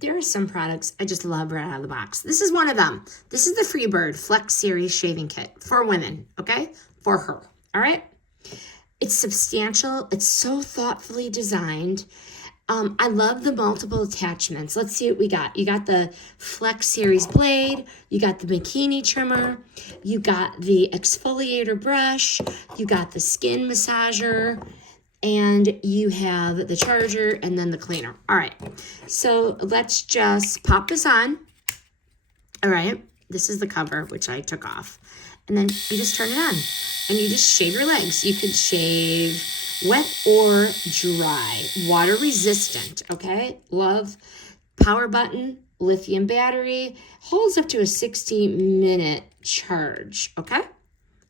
There are some products I just love right out of the box. This is one of them. This is the Freebird FlexSeries shaving kit for women, okay? For her, all right? It's substantial. It's so thoughtfully designed. I love the multiple attachments. Let's see what we got. You got the FlexSeries blade. You got the bikini trimmer. You got the exfoliator brush. You got the skin massager. And you have the charger and then the cleaner. All right. So let's just pop this on. All right. This is the cover, which I took off. And then you just turn it on. And you just shave your legs. You could shave wet or dry, water resistant, okay? Love. Power button, lithium battery, holds up to a 60-minute charge, okay?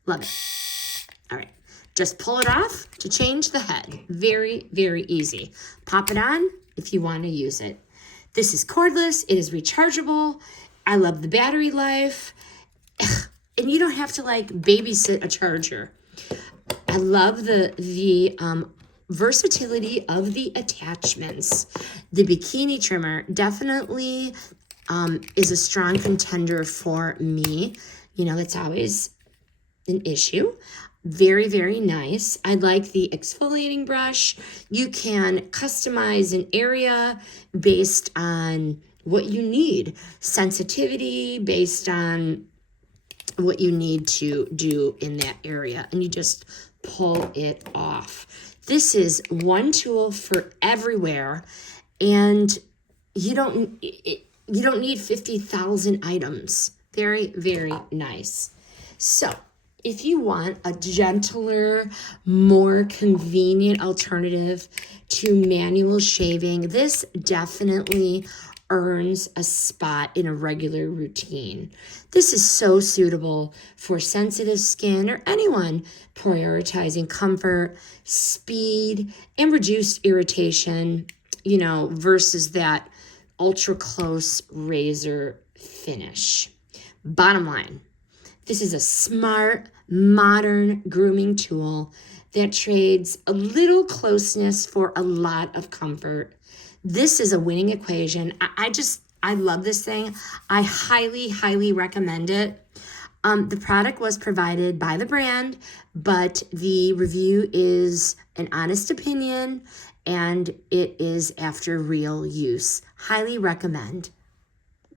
Love it. All right, just pull it off to change the head. Very, very easy. Pop it on if you want to use it. This is cordless, it is rechargeable. I love the battery life. And you don't have to like babysit a charger. I love the versatility of the attachments. The bikini trimmer definitely is a strong contender for me. You know, that's always an issue. Very, very nice. I like the exfoliating brush. You can customize an area based on what you need. Sensitivity based on what you need to do in that area. And you just pull it off. This is one tool for everywhere. And you don't need 50,000 items. Very, very nice. So if you want a gentler, more convenient alternative to manual shaving, this definitely earns a spot in a regular routine. This is so suitable for sensitive skin or anyone prioritizing comfort, speed, and reduced irritation, you know, versus that ultra close razor finish. Bottom line, this is a smart, modern grooming tool that trades a little closeness for a lot of comfort. This is a winning equation. I love this thing. I highly, highly recommend it. The product was provided by the brand, but the review is an honest opinion and it is after real use. Highly recommend.